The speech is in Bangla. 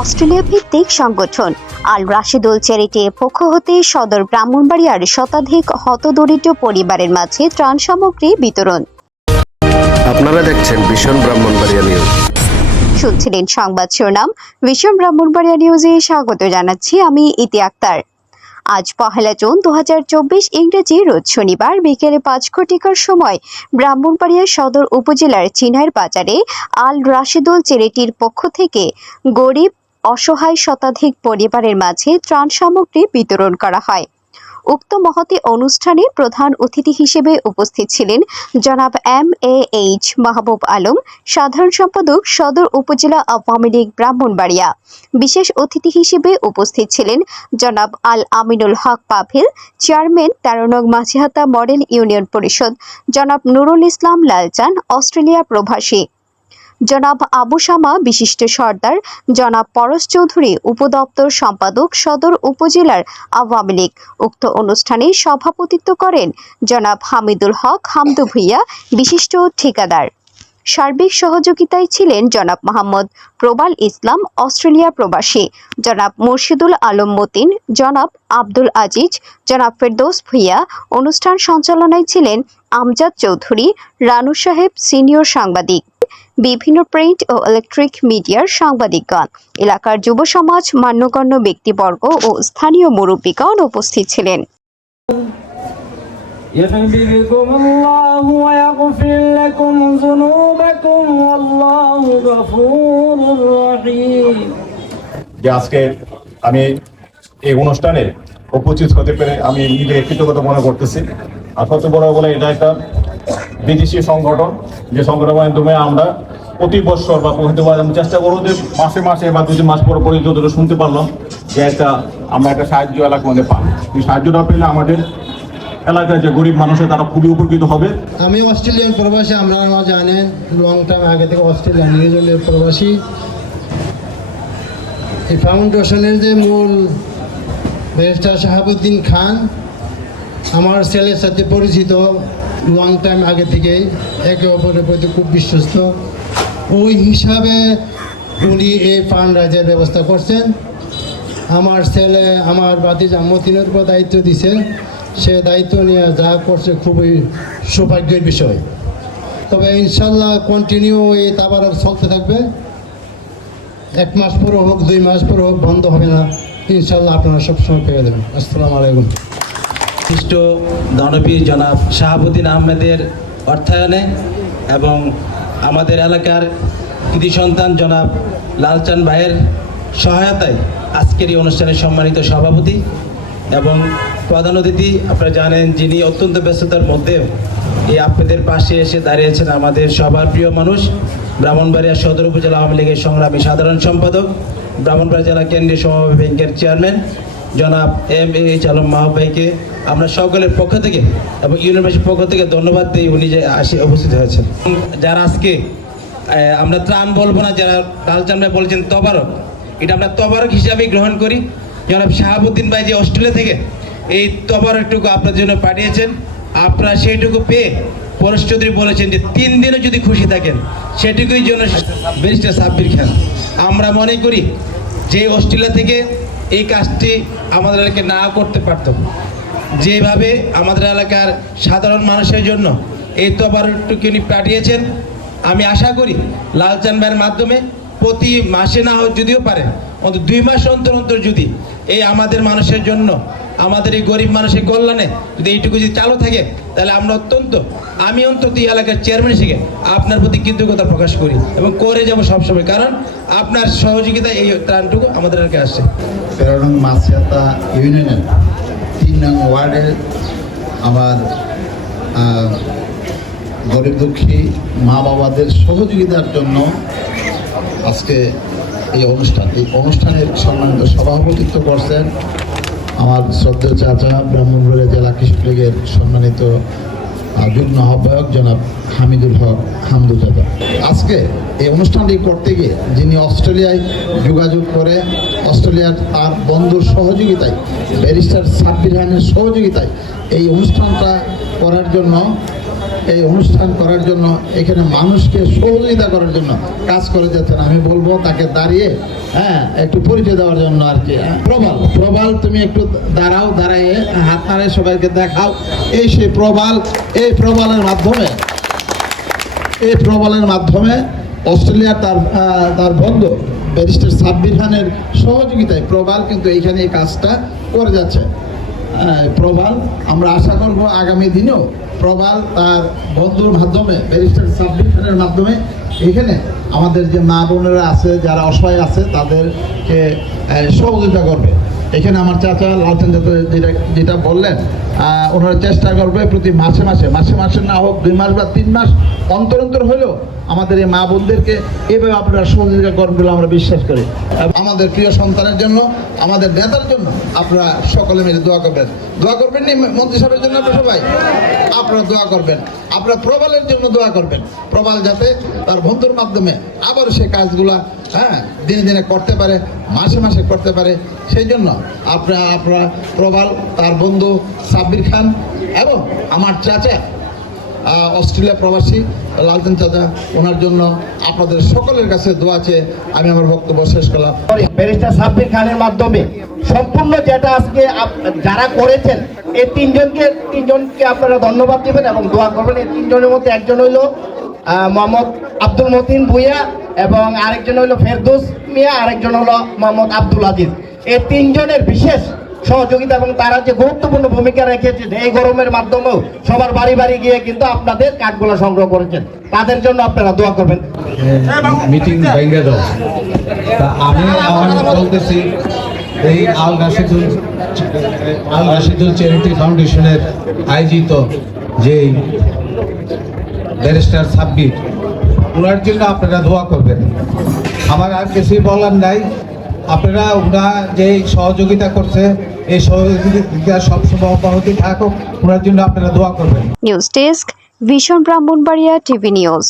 অস্ট্রেলিয়া ভিত্তিক সংগঠন আল রাশেদুল চ্যারিটির পক্ষ হতে সদর ব্রাহ্মণবাড়িয়ার শতাধিক হতদরিদ্র পরিবারের মাঝে ত্রাণ সামগ্রী বিতরণ। আপনারা দেখছেন ভীষণ ব্রাহ্মণবাড়িয়া নিউজ। শুনছিলেন সংবাদ শিরোনাম। ভীষণ ব্রাহ্মণবাড়িয়া নিউজে স্বাগত জানাচ্ছি আমি ইতি আক্তার। আজ 1 জুন 2024 ইংরেজি রোজ শনিবার বিকেলে 5 ঘটিকার সময় ব্রাহ্মণবাড়িয়া সদর উপজেলার চিনাইর বাজারে আল রাশেদুল চ্যারিটির পক্ষ থেকে গরিব অসহায় শতাধিক পরিবারের মাঝে ত্রাণ সামগ্রী বিতরণ করা হয়। উক্ত মহতী অনুষ্ঠানে প্রধান অতিথি হিসেবে উপস্থিত ছিলেন জনাব MAH মাহবুব আলম, সাধারণ সম্পাদক সদর উপজেলা আওয়ামী লীগ ব্রাহ্মণবাড়িয়া। বিশেষ অতিথি হিসেবে উপস্থিত ছিলেন জনাব আল আমিনুল হক পাভিল, চেয়ারম্যান 13 নং মাঝিহাতা মডেল ইউনিয়ন পরিষদ, জনাব নুরুল ইসলাম লালচান, অস্ট্রেলিয়া প্রবাসী, জনাব আবু শামা বিশিষ্ট সর্দার, জনাব পরশ চৌধুরী উপদপ্তর সম্পাদক সদর উপজেলার আওয়ামী লীগ। উক্ত অনুষ্ঠানে সভাপতিত্ব করেন জনাব হামিদুল হক হামদু ভুইয়া, বিশিষ্ট ঠিকাদার। সার্বিক সহযোগিতায় ছিলেন জনাব মোহাম্মদ প্রবাল ইসলাম, অস্ট্রেলিয়া প্রবাসী, জনাব মুর্শিদুল আলম মতিন, জনাব আব্দুল আজিজ, জনাব ফেরদৌস ভুইয়া। অনুষ্ঠান সঞ্চালনায় ছিলেন আমজাদ চৌধুরী, রানু সাহেব সিনিয়র সাংবাদিক, বিভিন্ন প্রিন্ট ও ইলেকট্রিক মিডিয়ার সাংবাদিকগণ, এলাকার যুব সমাজ, মান্যগণ্য ব্যক্তিবর্গ ও স্থানীয় মুরব্বীগণ উপস্থিত ছিলেন। يهديكم الله ويغفر لكم ذنوبكم والله غفور رحيم। যে আজকে আমি এই অনুষ্ঠানে উপস্থিত হতে পেরে আমি নিজে কৃতজ্ঞতা মনে করতেছি। আর সবচেয়ে বড় বলে এটা একটা বিদেশি সংগঠন, যে সংগঠনের মাধ্যমে আমরা প্রতি বছর বা আমি চেষ্টা করবো যে মাসে মাসে বা 2 মাস পর পরে যতটা শুনতে পারলাম যে আমরা একটা সাহায্য এলাকার মধ্যে পাই। এই সাহায্যটা পেলে আমাদের এলাকায় যে গরিব মানুষের তারা খুবই উপকৃত হবে। আমি অস্ট্রেলিয়ান প্রবাসী, আপনারা জানেন লং টাইম আগে থেকে অস্ট্রেলিয়া নিউজিল্যান্ডের প্রবাসী। এই ফাউন্ডেশনের যে মূল ব্যারিস্টার শাহাবুদ্দিন খান আমার ছেলের সাথে পরিচিত, লং টাইম আগে থেকেই একে অপরের প্রতি খুব বিশ্বস্ত। ওই হিসাবে উনি এই ফান্ড রাইজের ব্যবস্থা করছেন। আমার ছেলে আমার বাতিজা মতিনের উপর দায়িত্ব দিছে, সে দায়িত্ব নিয়ে যা করছে খুবই সৌভাগ্যের বিষয়। তবে ইনশাল্লাহ কন্টিনিউ এই তাবারক চলতে থাকবে। 1 মাস পরে হোক 2 মাস পরে হোক বন্ধ হবে না, ইনশাল্লাহ আপনারা সবসময় পেয়ে দেবেন। আসসালামু আলাইকুম। বিশিষ্ট দানবীর জনাব শাহাবুদ্দিন আহমেদের অর্থায়নে এবং আমাদের এলাকার কৃতি সন্তান জনাব লালচান ভাইয়ের সহায়তায় আজকের এই অনুষ্ঠানের সম্মানিত সভাপতি এবং প্রধান অতিথি, আপনারা জানেন যিনি অত্যন্ত ব্যস্ততার মধ্যে এই আপনাদের পাশে এসে দাঁড়িয়েছেন আমাদের সবার প্রিয় মানুষ, ব্রাহ্মণবাড়িয়া সদর উপজেলা আওয়ামী লীগের সংগ্রামী সাধারণ সম্পাদক, ব্রাহ্মণবাড়িয়া জেলা কেন্দ্রীয় সমাবেশ ব্যাংকের চেয়ারম্যান জনাব MAH আলম মাহবুব ভাইকে আমরা সকলের পক্ষ থেকে এবং ইউনিভার্সিটির পক্ষ থেকে ধন্যবাদ দিই, উনি যে উপস্থিত হয়েছেন। যারা আজকে আমরা ত্রাণ বলবো না, যারা লালচান ভাই বলেছেন তবারক, এটা আমরা তবারক হিসাবেই গ্রহণ করি। জনাব শাহাবুদ্দিন ভাই যে অস্ট্রেলিয়া থেকে এই তবারকটুকু আপনার জন্য পাঠিয়েছেন, আপনারা সেইটুকু পেয়ে পরশ চৌধুরী বলেছেন যে 3 দিনও যদি খুশি থাকেন সেটুকুই জন্য ব্যারিস্টার সাব্বির খান। আমরা মনে করি যে অস্ট্রেলিয়া থেকে এই কাজটি আমাদের এলাকায় না করতে পারত, যেভাবে আমাদের এলাকার সাধারণ মানুষের জন্য এই তবারকটুকু উনি পাঠিয়েছেন, আমি আশা করি লালচান ভাইয়ের মাধ্যমে প্রতি মাসে না হোক যদিও পারে অন্তত 2 মাস অন্তর অন্তর যদি এই আমাদের মানুষের জন্য, আমাদের এই গরিব মানুষের কল্যাণে যদি এইটুকু যদি চালু থাকে, তাহলে আমরা আমি অন্তত এই এলাকার চেয়ারম্যান হিসেবে আপনার প্রতি কৃতজ্ঞতা প্রকাশ করি এবং করে যাব সবসময়, কারণ আপনার সহযোগিতা এই ত্রাণটুকু আমাদের এলাকায় আসছে। 13 নং মাঝিহাতা ইউনিয়নের 3 নং ওয়ার্ডের আমার গরিব দুঃখী মা বাবাদের সহযোগিতার জন্য আজকে এই অনুষ্ঠানের সম্মানিত সভাপতিত্ব করছেন আমার শ্রদ্ধেয় চাচা ব্রাহ্মণবাড়িয়া জেলা কৃষক লীগের সম্মানিত যুগ্ম আহ্বায়ক জনাব হামিদুল হক হামদু চাচা। আজকে এই অনুষ্ঠানটি করতে গিয়ে যিনি অস্ট্রেলিয়ায় যোগাযোগ করে, অস্ট্রেলিয়ার তার বন্ধুর সহযোগিতায়, ব্যারিস্টার সাব্বির খানের সহযোগিতায় এই অনুষ্ঠানটা করার জন্য এই অনুষ্ঠান করার জন্য, এখানে মানুষকে সহযোগিতা করার জন্য কাজ করে যাচ্ছেন। আমি বলবো তাকে দাঁড়িয়ে একটু পরিচয় দেওয়ার জন্য আর কি। প্রবাল তুমি একটু দাঁড়াও, দাঁড়াইয়ে হাত নাড়ে সবাইকে দেখাও। এই সেই প্রবাল, এই প্রবালের মাধ্যমে অস্ট্রেলিয়ার তার বন্ধু ব্যারিস্টার সাব্বির খানের সহযোগিতায় প্রবাল কিন্তু এইখানে এই কাজটা করে যাচ্ছে। প্রবাল, আমরা আশা করব আগামী দিনেও প্রবাল তার বন্ধুর মাধ্যমে, ব্যারিস্টার সাব্বির খানের মাধ্যমে এখানে আমাদের যে মা বোনেরা আছে, যারা অসহায় আছে, তাদেরকে সহযোগিতা করবে। এখানে আমার চাচা লালচান যেটা বললেন, ওনারা চেষ্টা করবে প্রতি মাসে না হোক 2 মাস বা 3 মাস অন্তর হলেও আমাদের এই মা বোনদেরকে এভাবে আপনারা সহযোগিতা করবেন বলে আমরা বিশ্বাস করি। আমাদের প্রিয় সন্তানের জন্য, আমাদের নেতার জন্য আপনারা সকলে মিলে দোয়া করবেন। দোয়া করবেন নি মন্ত্রী সাহেবের জন্য? আপনারা সবাই আপনারা দোয়া করবেন, আপনারা প্রবালের জন্য দোয়া করবেন। প্রবাল যাতে তার বন্ধুর মাধ্যমে আবার সে কাজগুলা দিনে দিনে করতে পারে, মাসে করতে পারে, সেই জন্য আপনারা প্রবাল, তার বন্ধু সাব্বির খান এবং আমার চাচা অস্ট্রেলিয়া প্রবাসী লালচান চাচা, ওনার জন্য আপনাদের সকলের কাছে দোয়া চেয়ে আমি আমার বক্তব্য শেষ করলাম। ব্যারিস্টার সাব্বির খানের মাধ্যমে সম্পূর্ণ যেটা আজকে যারা করেছেন, এই তিনজনকে আপনারা ধন্যবাদ দেবেন এবং দোয়া করবেন। এই 3 জনের মধ্যে একজন হইল মোহাম্মদ আব্দুল মতিন ভুইয়া এবং আরেকজন হইল ফেরদৌস মিয়া, আরেকজন হলো মোহাম্মদ আব্দুল আজিজ। এই 3 জনের বিশেষ সহযোগিতা এবং তারা যে গুরুত্বপূর্ণ ভূমিকা রেখেছেন, এই গরমের মাধ্যমেও সবার বাড়ি বাড়ি গিয়ে কিন্তু আপনাদের কাঠগুলো সংগ্রহ করেছেন, তাদের জন্য আপনারা দোয়া করবেন। মিটিং ভেঙে দাও। আমি বলতেছি, এই আল রাশিদুল চ্যারিটি ফাউন্ডেশনের আয়োজিত যে ব্যারিস্টার সাব্বির, ওনার জন্য আপনারা দোয়া করবেন। আমার আর কিছুই বলার নাই। আপনারা ওরা যে সহযোগিতা করছে, এই সহযোগিতা সবসময় অব্যাহতি থাকুক, ওনার জন্য আপনারা দোয়া করবেন। News desk, vision Brahmanbaria TV news.